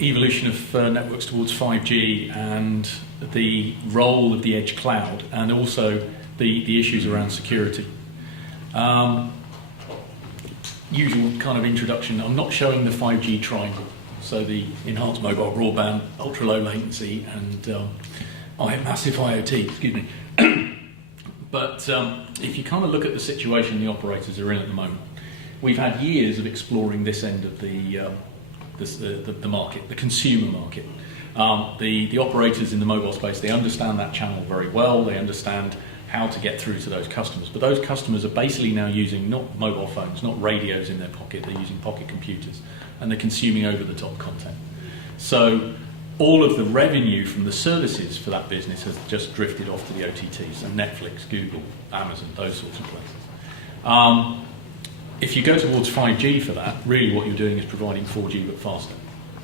evolution of networks towards 5G and the role of the edge cloud, and also the issues around security. Usual kind of introduction. I'm not showing the 5G triangle, so the enhanced mobile broadband, ultra low latency, and massive IoT. Excuse me. But if you kind of look at the situation the operators are in at the moment, we've had years of exploring this end of the market, the consumer market. The operators in the mobile space, they understand that channel very well. They understand how to get through to those customers. But those customers are basically now using not mobile phones, not radios in their pocket. They're using pocket computers, and they're consuming over-the-top content. So all of the revenue from the services for that business has just drifted off to the OTTs, and Netflix, Google, Amazon, those sorts of places. If you go towards 5G for that, really what you're doing is providing 4G but faster.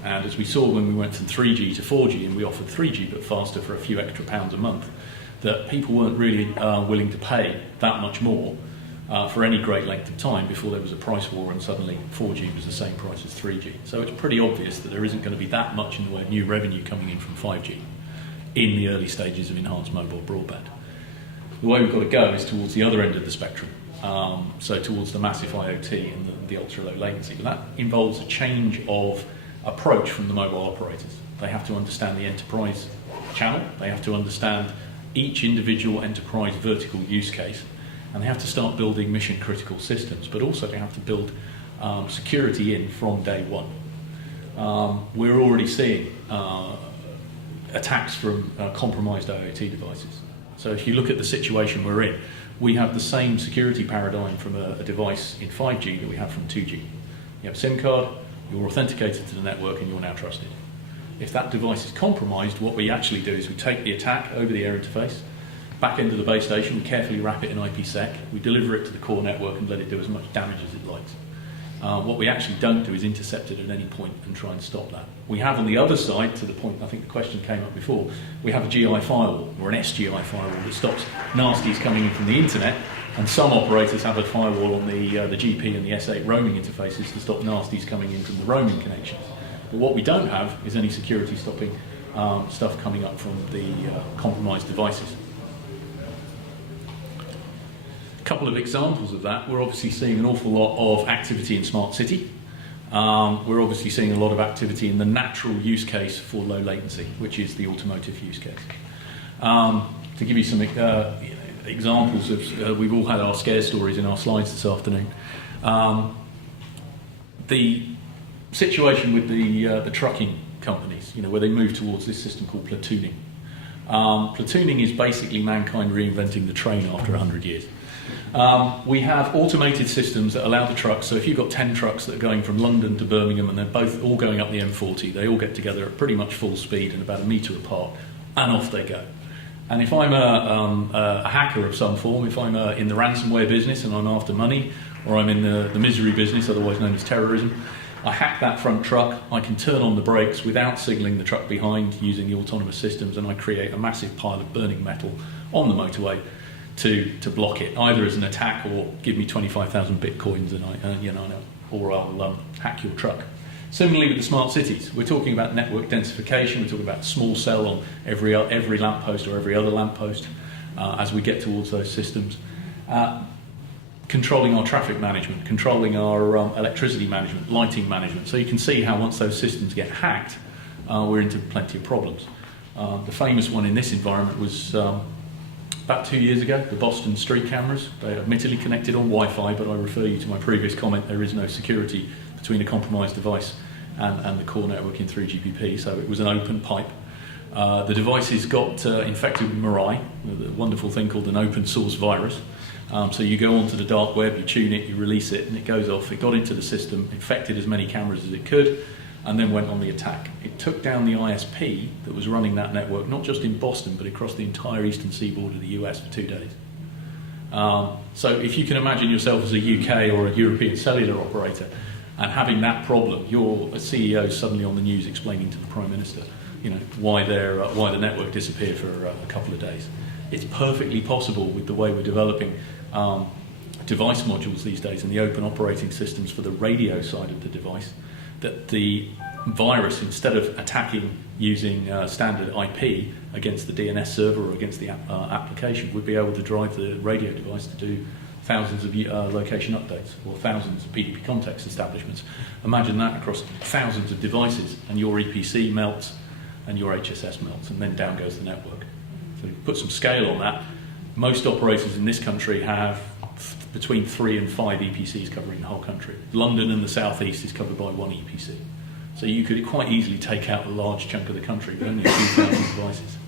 And as we saw when we went from 3G to 4G and we offered 3G but faster for a few extra pounds a month, that people weren't really willing to pay that much more for any great length of time before there was a price war and suddenly 4G was the same price as 3G. So it's pretty obvious that there isn't going to be that much in the way of new revenue coming in from 5G in the early stages of enhanced mobile broadband. The way we've got to go is towards the other end of the spectrum, so towards the massive IoT and the ultra low latency. But that involves a change of approach from the mobile operators. They have to understand the enterprise channel, they have to understand each individual enterprise vertical use case, and they have to start building mission critical systems, but also they have to build security in from day one. We're already seeing attacks from compromised IoT devices. So if you look at the situation we're in, we have the same security paradigm from a device in 5G that we have from 2G. You have a SIM card, you're authenticated to the network, and you're now trusted. If that device is compromised, what we actually do is we take the attack over the air interface, back end of the base station, we carefully wrap it in IPsec, we deliver it to the core network and let it do as much damage as it likes. What we actually don't do is intercept it at any point and try and stop that. We have on the other side, to the point I think the question came up before, we have a GI firewall, or an SGI firewall, that stops nasties coming in from the internet, and some operators have a firewall on the GP and the S8 roaming interfaces to stop nasties coming in from the roaming connections. But what we don't have is any security stopping stuff coming up from the compromised devices. A couple of examples of that. We're obviously seeing an awful lot of activity in smart city. We're obviously seeing a lot of activity in the natural use case for low latency, which is the automotive use case. To give you some examples of, we've all had our scare stories in our slides this afternoon. The situation with the trucking companies, where they move towards this system called platooning. Platooning is basically mankind reinventing the train after 100 years. We have automated systems that allow the trucks, so if you've got 10 trucks that are going from London to Birmingham and they're both all going up the M40, they all get together at pretty much full speed and about a metre apart, and off they go. And if I'm a hacker of some form, if I'm in the ransomware business and I'm after money, or I'm in the misery business, otherwise known as terrorism, I hack that front truck, I can turn on the brakes without signalling the truck behind using the autonomous systems, and I create a massive pile of burning metal on the motorway to block it, either as an attack or give me 25,000 bitcoins or I'll hack your truck. Similarly with the smart cities, we're talking about network densification, we're talking about small cell on every lamppost or every other lamppost as we get towards those systems. Controlling our traffic management, controlling our electricity management, lighting management. So you can see how once those systems get hacked, we're into plenty of problems. The famous one in this environment was about 2 years ago, the Boston street cameras. They are admittedly connected on Wi-Fi, but I refer you to my previous comment, there is no security between a compromised device and the core network in 3GPP, so it was an open pipe. The devices got infected with Mirai, the wonderful thing called an open source virus. So you go onto the dark web, you tune it, you release it, and it goes off. It got into the system, infected as many cameras as it could, and then went on the attack. It took down the ISP that was running that network, not just in Boston, but across the entire eastern seaboard of the US for 2 days. So if you can imagine yourself as a UK or a European cellular operator, and having that problem, you're a CEO suddenly on the news explaining to the Prime Minister, why the network disappeared for a couple of days. It's perfectly possible with the way we're developing device modules these days and the open operating systems for the radio side of the device, that the virus, instead of attacking using standard IP against the DNS server or against the application, would be able to drive the radio device to do thousands of location updates or thousands of PDP context establishments. Imagine that across thousands of devices, and your EPC melts and your HSS melts, and then down goes the network. So you put some scale on that. Most operators in this country have between 3 and 5 EPCs covering the whole country. London and the southeast is covered by one EPC. So you could quite easily take out a large chunk of the country with only a few thousand devices.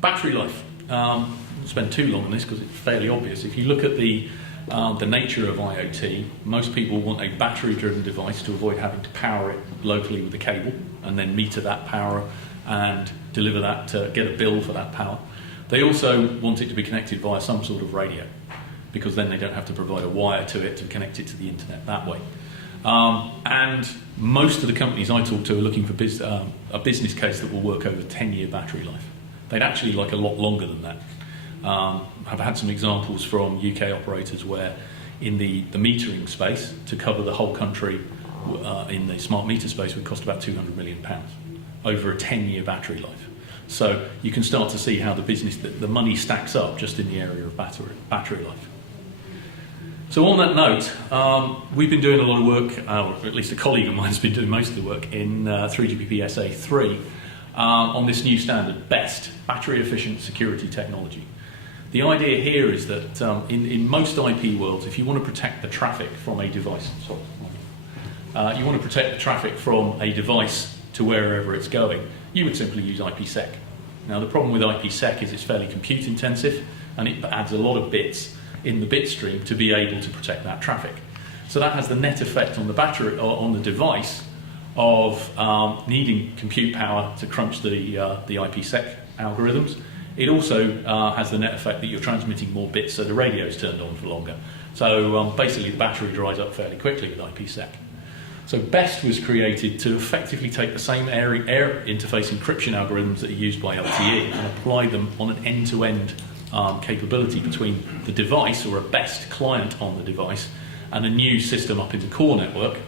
Battery life. I won't spend too long on this because it's fairly obvious. If you look at the nature of IoT, most people want a battery-driven device to avoid having to power it locally with a cable and then meter that power and deliver that, get a bill for that power. They also want it to be connected via some sort of radio, because then they don't have to provide a wire to it to connect it to the internet that way. And most of the companies I talk to are looking for a business case that will work over 10-year battery life. They'd actually like a lot longer than that. I've had some examples from UK operators where in the metering space, to cover the whole country in the smart meter space would cost about £200 million over a 10-year battery life. So you can start to see how the money stacks up just in the area of battery life. So on that note, we've been doing a lot of work, or at least a colleague of mine has been doing most of the work in 3GPP SA3 on this new standard, BEST, Battery Efficient Security Technology. The idea here is that in most IP worlds, if you want to protect the traffic from a device, you want to protect the traffic from a device to wherever it's going, you would simply use IPsec. Now the problem with IPsec is it's fairly compute intensive and it adds a lot of bits in the bit stream to be able to protect that traffic. So that has the net effect on the battery or on the device of needing compute power to crunch the IPsec algorithms. It also has the net effect that you're transmitting more bits, so the radio's turned on for longer. So basically the battery dries up fairly quickly with IPsec. So BEST was created to effectively take the same air interface encryption algorithms that are used by LTE and apply them on an end-to-end capability between the device, or a BEST client on the device, and a new system up in the core network,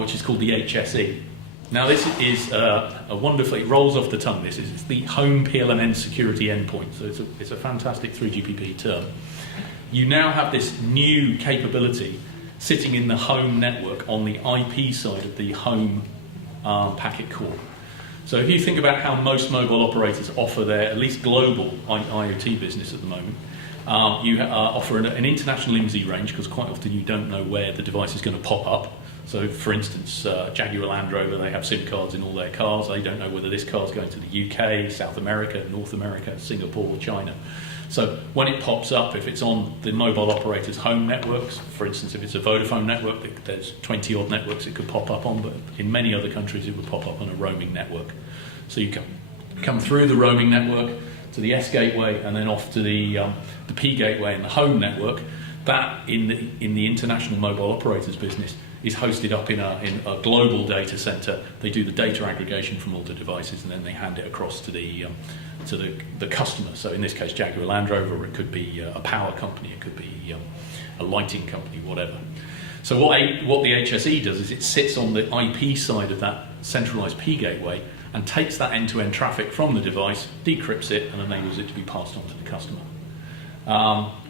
which is called the HSE. Now this is a wonderfully, it rolls off the tongue, this is the home PLMN security endpoint, so it's a fantastic 3GPP term. You now have this new capability sitting in the home network on the IP side of the home packet core. So if you think about how most mobile operators offer their, at least global IoT business at the moment, you offer an international IMSI range, because quite often you don't know where the device is going to pop up. So for instance, Jaguar Land Rover, they have SIM cards in all their cars. They don't know whether this car is going to the UK, South America, North America, Singapore, China. So when it pops up, if it's on the mobile operator's home networks, for instance, if it's a Vodafone network, there's 20 odd networks it could pop up on, but in many other countries it would pop up on a roaming network. So you come through the roaming network to the S gateway and then off to the P gateway in the home network. That in the international mobile operators business is hosted up in a global data center. They do the data aggregation from all the devices and then they hand it across to the customer. So in this case, Jaguar Land Rover, it could be a power company, it could be a lighting company, whatever. So what the HSE does is it sits on the IP side of that centralized P gateway and takes that end-to-end traffic from the device, decrypts it, and enables it to be passed on to the customer.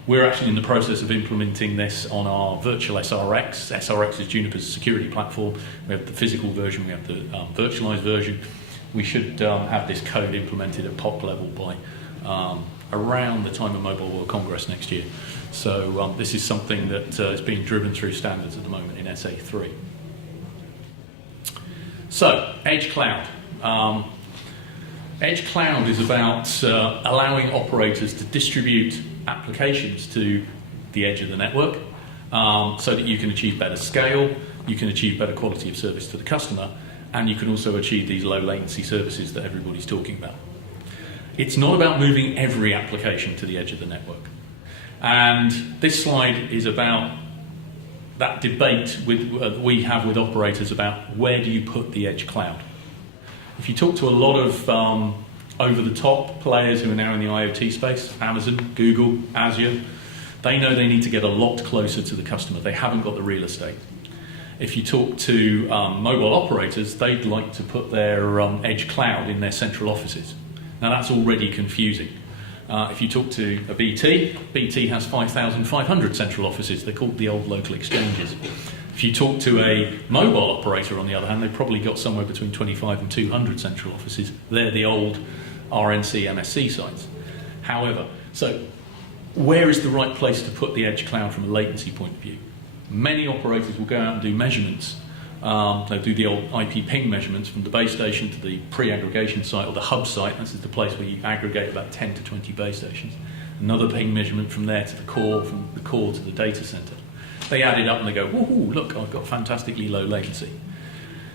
We're actually in the process of implementing this on our virtual SRX. SRX is Juniper's security platform. We have the physical version, we have the virtualized version. We should have this code implemented at POC level by around the time of Mobile World Congress next year. So this is something that is being driven through standards at the moment in SA3. So, Edge Cloud. Edge Cloud is about allowing operators to distribute applications to the edge of the network so that you can achieve better scale, you can achieve better quality of service to the customer, and you can also achieve these low latency services that everybody's talking about. It's not about moving every application to the edge of the network. And this slide is about that debate we have with operators about where do you put the edge cloud. If you talk to a lot of over-the-top players who are now in the IoT space, Amazon, Google, Azure, they know they need to get a lot closer to the customer. They haven't got the real estate. If you talk to mobile operators, they'd like to put their edge cloud in their central offices. Now that's already confusing. If you talk to a BT has 5,500 central offices. They're called the old local exchanges. If you talk to a mobile operator, on the other hand, they've probably got somewhere between 25 and 200 central offices. They're the old RNC, MSC sites. However, so where is the right place to put the edge cloud from a latency point of view? Many operators will go out and do measurements. They'll do the old IP ping measurements from the base station to the pre-aggregation site or the hub site. This is the place where you aggregate about 10 to 20 base stations. Another ping measurement from there to the core, from the core to the data center. They add it up and they go, woohoo, look, I've got fantastically low latency.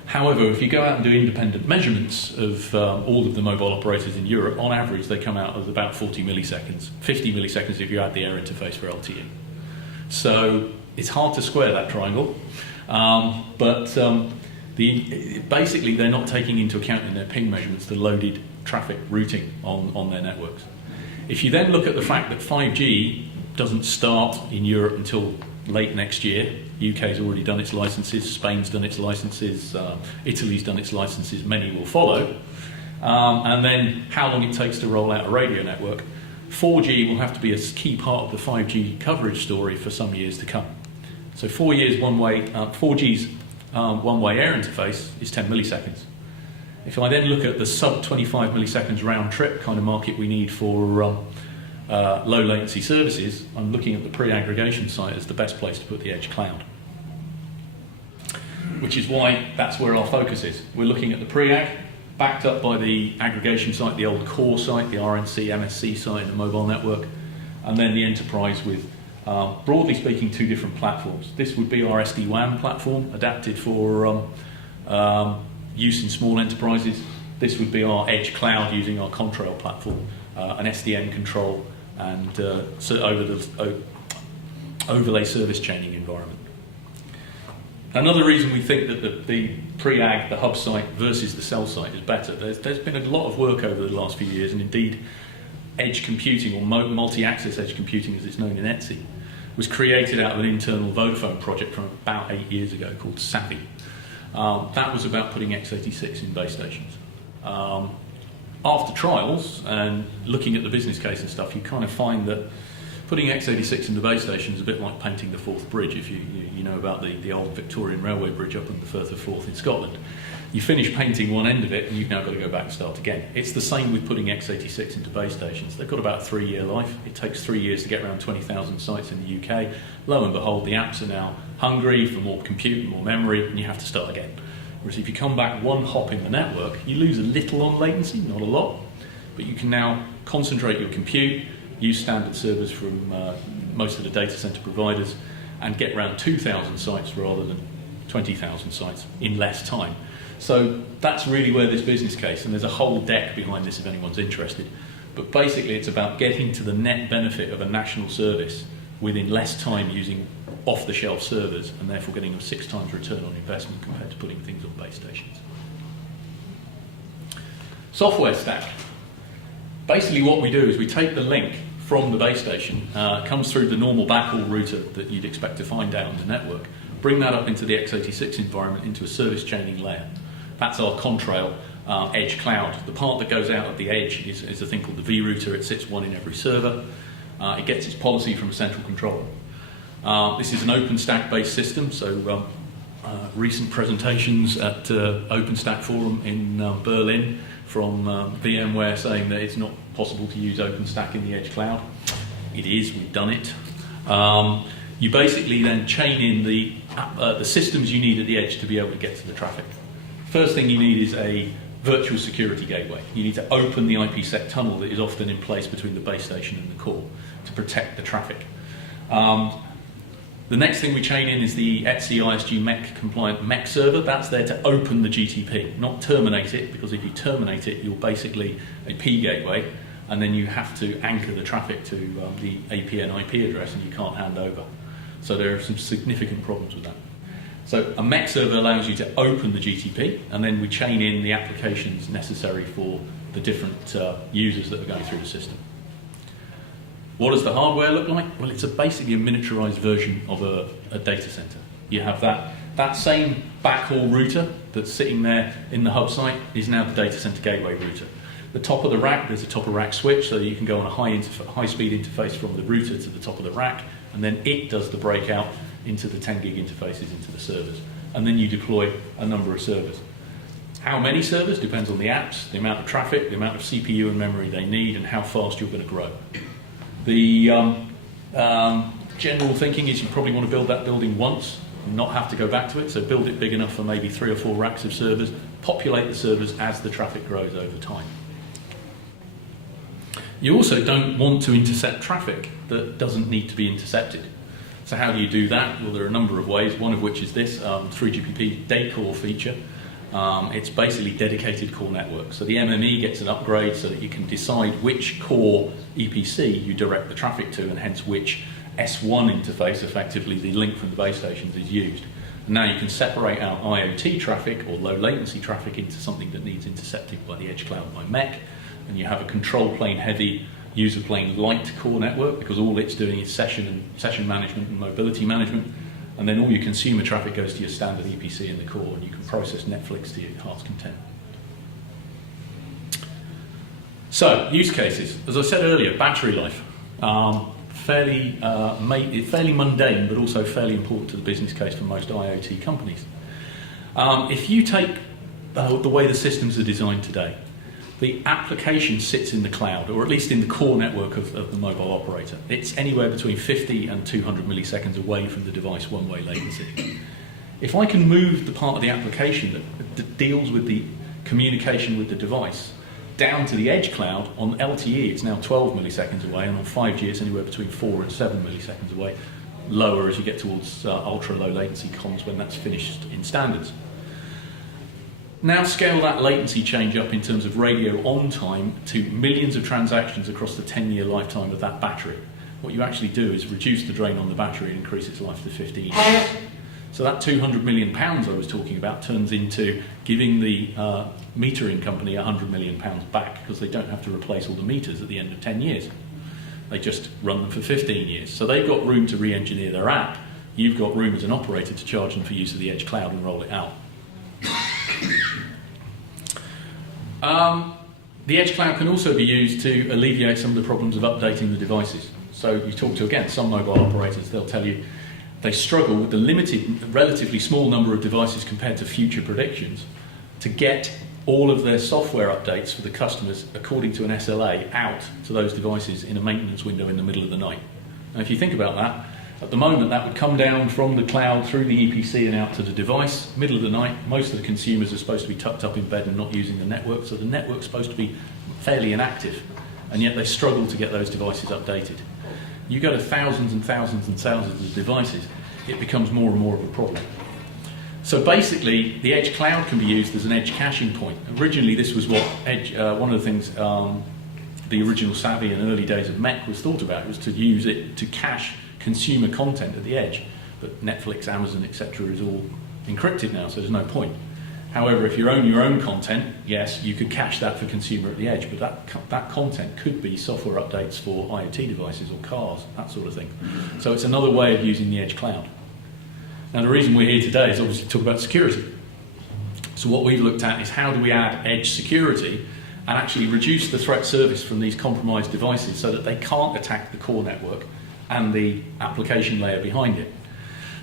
However, if you go out and do independent measurements of all of the mobile operators in Europe, on average they come out as about 40 milliseconds, 50 milliseconds if you add the air interface for LTE. So it's hard to square that triangle, basically they're not taking into account in their ping measurements the loaded traffic routing on their networks. If you then look at the fact that 5G doesn't start in Europe until late next year, UK's already done its licenses, Spain's done its licenses, Italy's done its licenses, many will follow, and then how long it takes to roll out a radio network, 4G will have to be a key part of the 5G coverage story for some years to come. So 4 years one-way, 4G's one-way air interface is 10 milliseconds. If I then look at the sub 25 milliseconds round trip kind of market we need for low latency services, I'm looking at the pre-aggregation site as the best place to put the edge cloud. Which is why that's where our focus is. We're looking at the pre-ag, backed up by the aggregation site, the old core site, the RNC, MSC site in the mobile network, and then the enterprise with, broadly speaking, two different platforms. This would be our SD-WAN platform, adapted for use in small enterprises. This would be our edge cloud using our Contrail platform, an SDN control, and overlay service chaining environment. Another reason we think that the pre-ag, the hub site versus the cell site is better, there's been a lot of work over the last few years, and indeed edge computing, or multi-access edge computing as it's known in ETSI, was created out of an internal Vodafone project from about 8 years ago called Savoy. That was about putting x86 in base stations. After trials and looking at the business case and stuff, you kind of find that putting x86 in the base station is a bit like painting the Forth Bridge, if you know about the old Victorian Railway Bridge up in the Firth of Forth in Scotland. You finish painting one end of it and you've now got to go back and start again. It's the same with putting x86 into base stations. They've got about a 3-year life. It takes 3 years to get around 20,000 sites in the UK. Lo and behold, the apps are now hungry for more compute and more memory, and you have to start again. Whereas if you come back one hop in the network, you lose a little on latency, not a lot, but you can now concentrate your compute, use standard servers from most of the data center providers, and get around 2,000 sites rather than 20,000 sites in less time. So that's really where this business case, and there's a whole deck behind this if anyone's interested, but basically it's about getting to the net benefit of a national service within less time using off-the-shelf servers, and therefore getting a 6 times return on investment compared to putting things on base stations. Software stack. Basically what we do is we take the link from the base station, comes through the normal backhaul router that you'd expect to find out on the network, bring that up into the x86 environment into a service chaining layer. That's our Contrail edge cloud. The part that goes out at the edge is a thing called the vRouter. It sits one in every server. It gets its policy from a central controller. This is an OpenStack based system, so recent presentations at OpenStack Forum in Berlin from VMware saying that it's not possible to use OpenStack in the edge cloud. It is, we've done it. You basically then chain in the systems you need at the edge to be able to get to the traffic. First thing you need is a virtual security gateway. You need to open the IPsec tunnel that is often in place between the base station and the core to protect the traffic. The next thing we chain in is the ETSI ISG MEC compliant MEC server. That's there to open the GTP, not terminate it, because if you terminate it, you're basically a P gateway, and then you have to anchor the traffic to the APN IP address, and you can't hand over. So there are some significant problems with that. So a MEC server allows you to open the GTP, and then we chain in the applications necessary for the different users that are going through the system. What does the hardware look like? Well, it's basically a miniaturized version of a data center. You have that That same backhaul router that's sitting there in the hub site is now the data center gateway router. The top of the rack, there's a top of rack switch, so that you can go on a high-speed interface from the router to the top of the rack, and then it does the breakout into the 10 gig interfaces into the servers. And then you deploy a number of servers. How many servers depends on the apps, the amount of traffic, the amount of CPU and memory they need, and how fast you're going to grow. The general thinking is you probably want to build that building once and not have to go back to it, so build it big enough for maybe 3 or 4 racks of servers, populate the servers as the traffic grows over time. You also don't want to intercept traffic that doesn't need to be intercepted. So how do you do that? Well, there are a number of ways, one of which is this 3GPP day core feature. It's basically dedicated core network. So the MME gets an upgrade so that you can decide which core EPC you direct the traffic to, and hence which S1 interface, effectively the link from the base stations, is used. And now you can separate out IoT traffic or low latency traffic into something that needs intercepted by the edge cloud by MEC, and you have a control plane heavy, user plane light core network, because all it's doing is session management and mobility management. And then all your consumer traffic goes to your standard EPC in the core, and you can process Netflix to your heart's content. So, use cases. As I said earlier, battery life. Fairly mundane, but also fairly important to the business case for most IoT companies. If you take the way the systems are designed today, the application sits in the cloud, or at least in the core network of the mobile operator. It's anywhere between 50 and 200 milliseconds away from the device one-way latency. If I can move the part of the application that deals with the communication with the device down to the edge cloud, on LTE it's now 12 milliseconds away, and on 5G it's anywhere between 4 and 7 milliseconds away, lower as you get towards ultra-low latency comms when that's finished in standards. Now scale that latency change up in terms of radio on time to millions of transactions across the 10-year lifetime of that battery. What you actually do is reduce the drain on the battery and increase its life to 15 years. So that £200 million I was talking about turns into giving the metering company £100 million back, because they don't have to replace all the meters at the end of 10 years. They just run them for 15 years. So they've got room to re-engineer their app. You've got room as an operator to charge them for use of the edge cloud and roll it out. The edge cloud can also be used to alleviate some of the problems of updating the devices. So you talk to, again, some mobile operators, they'll tell you they struggle with the limited, relatively small number of devices compared to future predictions to get all of their software updates for the customers according to an SLA out to those devices in a maintenance window in the middle of the night. Now if you think about that, at the moment that would come down from the cloud through the EPC and out to the device, middle of the night. Most of the consumers are supposed to be tucked up in bed and not using the network, so the network's supposed to be fairly inactive, and yet they struggle to get those devices updated. You go to thousands and thousands and thousands of devices, it becomes more and more of a problem. So basically, the edge cloud can be used as an edge caching point. Originally, this was what one of the things the original Savoy and early days of MEC was thought about, was to use it to cache consumer content at the edge. But Netflix, Amazon, etc. is all encrypted now, so there's no point. However, if you own your own content, yes, you could cache that for consumer at the edge, but that content could be software updates for IoT devices or cars, that sort of thing. So it's another way of using the edge cloud. Now the reason we're here today is obviously to talk about security. So what we've looked at is how do we add edge security and actually reduce the threat service from these compromised devices so that they can't attack the core network and the application layer behind it.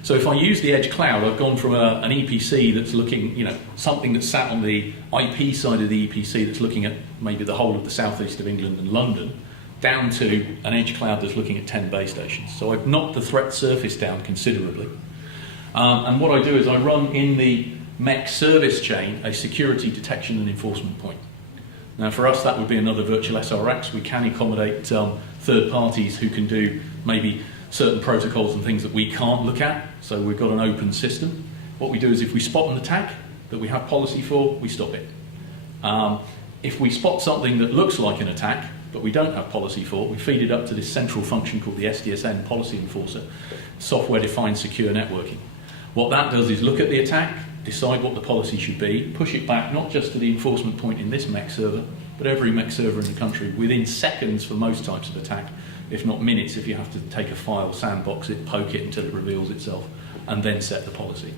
So if I use the edge cloud, I've gone from an EPC that's looking, something that's sat on the IP side of the EPC that's looking at maybe the whole of the southeast of England and London, down to an edge cloud that's looking at 10 base stations. So I've knocked the threat surface down considerably. And what I do is I run in the MEC service chain a security detection and enforcement point. Now for us that would be another virtual SRX. We can accommodate third parties who can do maybe certain protocols and things that we can't look at, so we've got an open system. What we do is if we spot an attack that we have policy for, we stop it. If we spot something that looks like an attack but we don't have policy for, we feed it up to this central function called the SDSN policy enforcer, software defined secure networking. What that does is look at the attack, decide what the policy should be, push it back not just to the enforcement point in this MEC server, but every MEC server in the country within seconds for most types of attack, if not minutes if you have to take a file, sandbox it, poke it until it reveals itself, and then set the policy.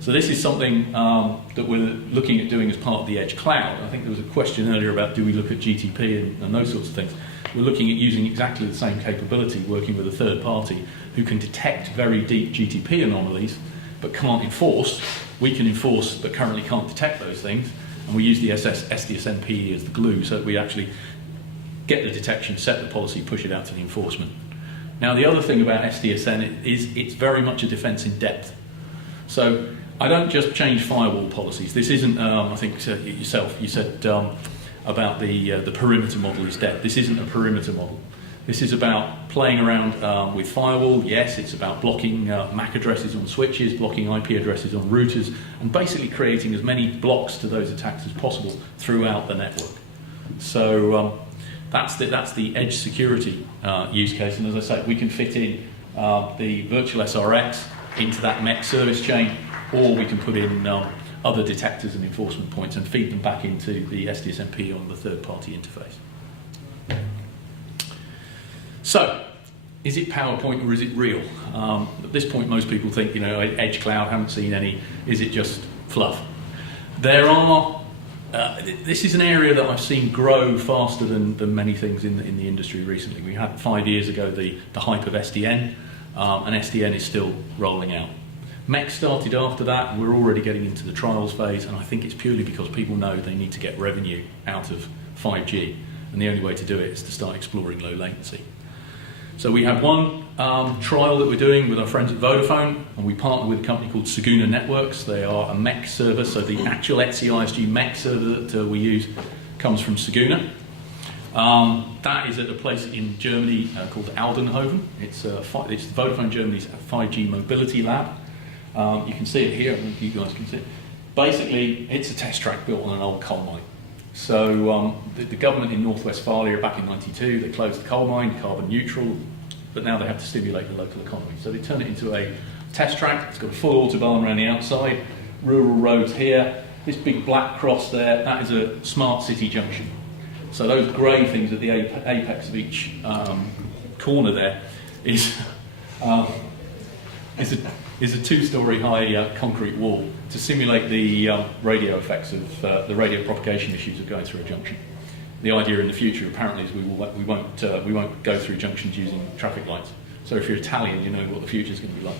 So this is something that we're looking at doing as part of the Edge Cloud. I think there was a question earlier about do we look at GTP and those sorts of things. We're looking at using exactly the same capability, working with a third party who can detect very deep GTP anomalies but can't enforce. We can enforce but currently can't detect those things, and we use the SDSN-PE as the glue so that we actually get the detection, set the policy, push it out to the enforcement. Now the other thing about SDSN is it's very much a defence in depth. So I don't just change firewall policies. This isn't, I think yourself, you said about the perimeter model is dead. This isn't a perimeter model. This is about playing around with firewall. Yes, it's about blocking MAC addresses on switches, blocking IP addresses on routers, and basically creating as many blocks to those attacks as possible throughout the network. So that's the edge security use case. And as I say, we can fit in the virtual SRX into that MEC service chain, or we can put in other detectors and enforcement points and feed them back into the SDSMP on the third-party interface. So, is it PowerPoint or is it real? At this point, most people think, Edge Cloud, haven't seen any. Is it just fluff? There are. This is an area that I've seen grow faster than many things in the industry recently. We had 5 years ago the hype of SDN, and SDN is still rolling out. MEC started after that, and we're already getting into the trials phase, and I think it's purely because people know they need to get revenue out of 5G, and the only way to do it is to start exploring low latency. So we have one trial that we're doing with our friends at Vodafone, and we partner with a company called Saguna Networks. They are a MEC server, so the actual ISG MEC server that we use comes from Saguna. That is at a place in Germany called Aldenhoven. It's Vodafone Germany's 5G mobility lab. You can see it here, you guys can see it. Basically, it's a test track built on an old coal mine. So the government in North Westphalia back in '92, they closed the coal mine, carbon neutral, but now they have to stimulate the local economy. So they turn it into a test track. It's got a full autobahn around the outside, rural roads here. This big black cross there, that is a smart city junction. So those grey things at the apex of each corner there is a two-storey high concrete wall to simulate the radio effects of the radio propagation issues of going through a junction. The idea in the future apparently is we won't go through junctions using traffic lights. So if you're Italian, you know what the future is going to be like.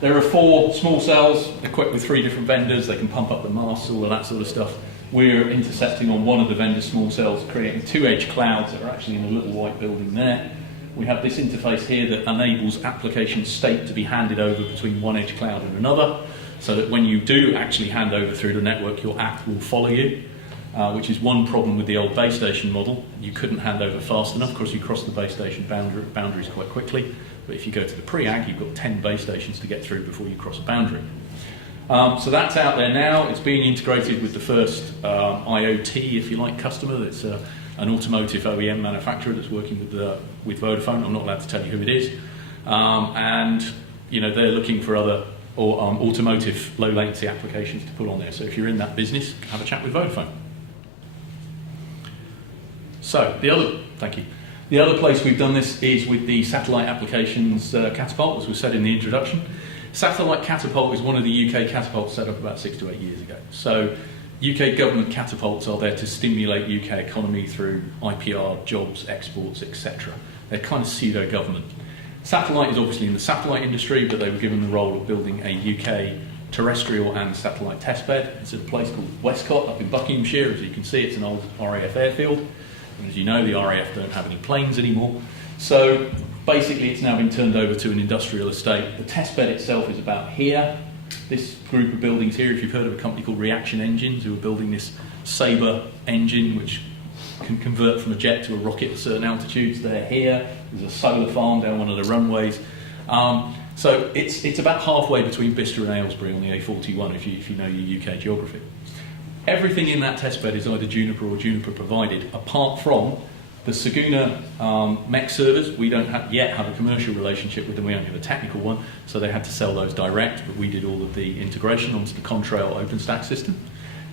There are 4 small cells equipped with 3 different vendors. They can pump up the masts, all of that sort of stuff. We're intercepting on one of the vendors' small cells, creating 2 edge clouds that are actually in a little white building there. We have this interface here that enables application state to be handed over between one edge cloud and another, so that when you do actually hand over through the network, your app will follow you, which is one problem with the old base station model. You couldn't hand over fast enough. Of course, you cross the base station boundaries quite quickly, but if you go to the pre-ag, you've got 10 base stations to get through before you cross a boundary. So that's out there now. It's being integrated with the first IoT, if you like, customer. That's an automotive OEM manufacturer that's working with Vodafone. I'm not allowed to tell you who it is. And they're looking for other automotive low latency applications to put on there. So if you're in that business, have a chat with Vodafone. So the other place we've done this is with the satellite applications catapult, as we said in the introduction. Satellite catapult is one of the UK catapults set up about 6 to 8 years ago. So UK government catapults are there to stimulate UK economy through IPR, jobs, exports, etc. They're kind of pseudo-government. Satellite is obviously in the satellite industry, but they were given the role of building a UK terrestrial and satellite testbed. It's at a place called Westcott up in Buckinghamshire. As you can see, it's an old RAF airfield. And as you know, the RAF don't have any planes anymore. So basically, it's now been turned over to an industrial estate. The testbed itself is about here. This group of buildings here, if you've heard of a company called Reaction Engines, who are building this Sabre engine, which can convert from a jet to a rocket at certain altitudes, they're here. There's a solar farm down one of the runways. So it's about halfway between Bicester and Aylesbury on the A41, if you know your UK geography. Everything in that testbed is either Juniper or Juniper provided, apart from the Saguna MEC servers. We don't yet have a commercial relationship with them, we only have a technical one, so they had to sell those direct, but we did all of the integration onto the Contrail OpenStack system.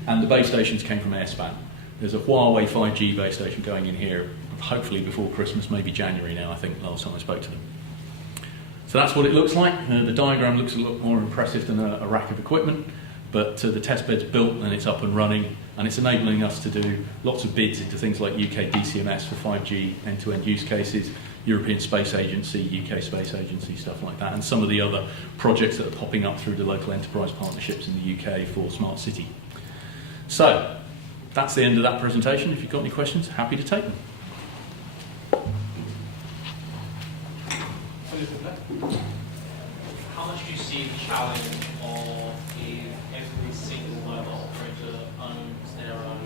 And the base stations came from Airspan. There's a Huawei 5G base station going in here, hopefully before Christmas, maybe January now, I think, last time I spoke to them. So that's what it looks like. The diagram looks a lot more impressive than a rack of equipment, but the test bed's built and it's up and running, and it's enabling us to do lots of bids into things like UK DCMS for 5G end-to-end use cases, European Space Agency, UK Space Agency, stuff like that, and some of the other projects that are popping up through the local enterprise partnerships in the UK for Smart City. So that's the end of that presentation. If you've got any questions, happy to take them. How much do you see the challenge of if every single mobile operator owns their own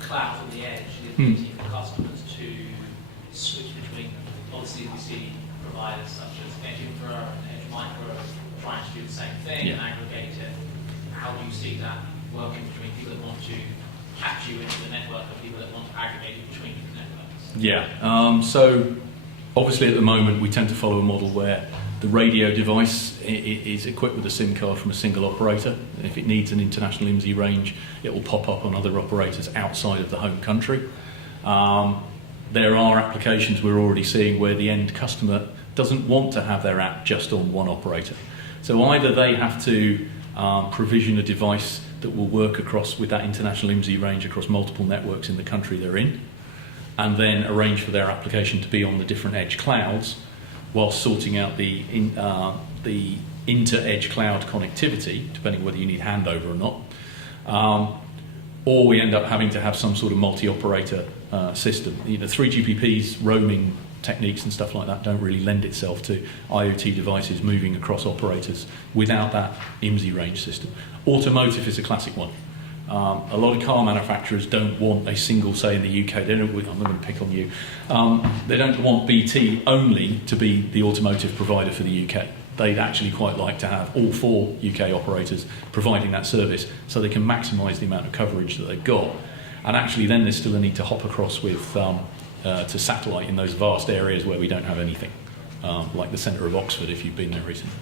cloud on the edge, the ability for customers to switch between, obviously we see providers such as Edge Infra and Edge Micro trying to do the same thing and aggregate it. How do you see that working between people that want to catch you into the network and people that want to aggregate it between different networks? Yeah, so obviously at the moment we tend to follow a model where the radio device is equipped with a SIM card from a single operator. If it needs an international IMSI range, it will pop up on other operators outside of the home country. There are applications we're already seeing where the end customer doesn't want to have their app just on one operator. So either they have to provision a device that will work across with that international IMSI range across multiple networks in the country they're in, and then arrange for their application to be on the different edge clouds while sorting out the inter-edge cloud connectivity, depending whether you need handover or not. Or we end up having to have some sort of multi-operator system. 3GPP's roaming techniques and stuff like that don't really lend itself to IoT devices moving across operators without that IMSI range system. Automotive is a classic one. A lot of car manufacturers don't want a single, say in the UK, I'm going to pick on you, they don't want BT only to be the automotive provider for the UK. They'd actually quite like to have all 4 UK operators providing that service so they can maximise the amount of coverage that they've got. And actually then there's still a need to hop across with to satellite in those vast areas where we don't have anything, like the centre of Oxford if you've been there recently.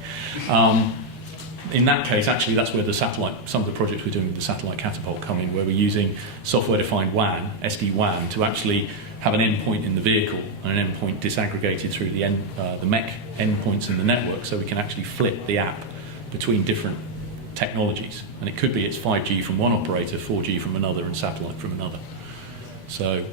In that case, actually, that's where the satellite, some of the projects we're doing with the satellite catapult come in, where we're using software-defined WAN, SD-WAN, to actually have an endpoint in the vehicle and an endpoint disaggregated through the MEC endpoints in the network, so we can actually flip the app between different technologies. And it could be it's 5G from one operator, 4G from another, and satellite from another. So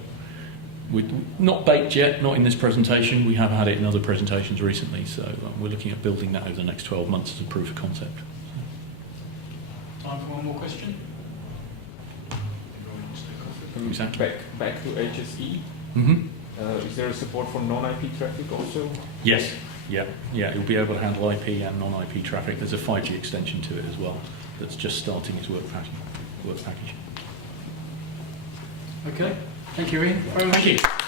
we're not baked yet, not in this presentation. We have had it in other presentations recently, so we're looking at building that over the next 12 months as a proof of concept. Time for one more question? Back to HSE. Is there a support for non-IP traffic also? Yes, yeah, you'll be able to handle IP and non-IP traffic. There's a 5G extension to it as well that's just starting its work package. Okay, thank you, Ian. Very much. Thank you.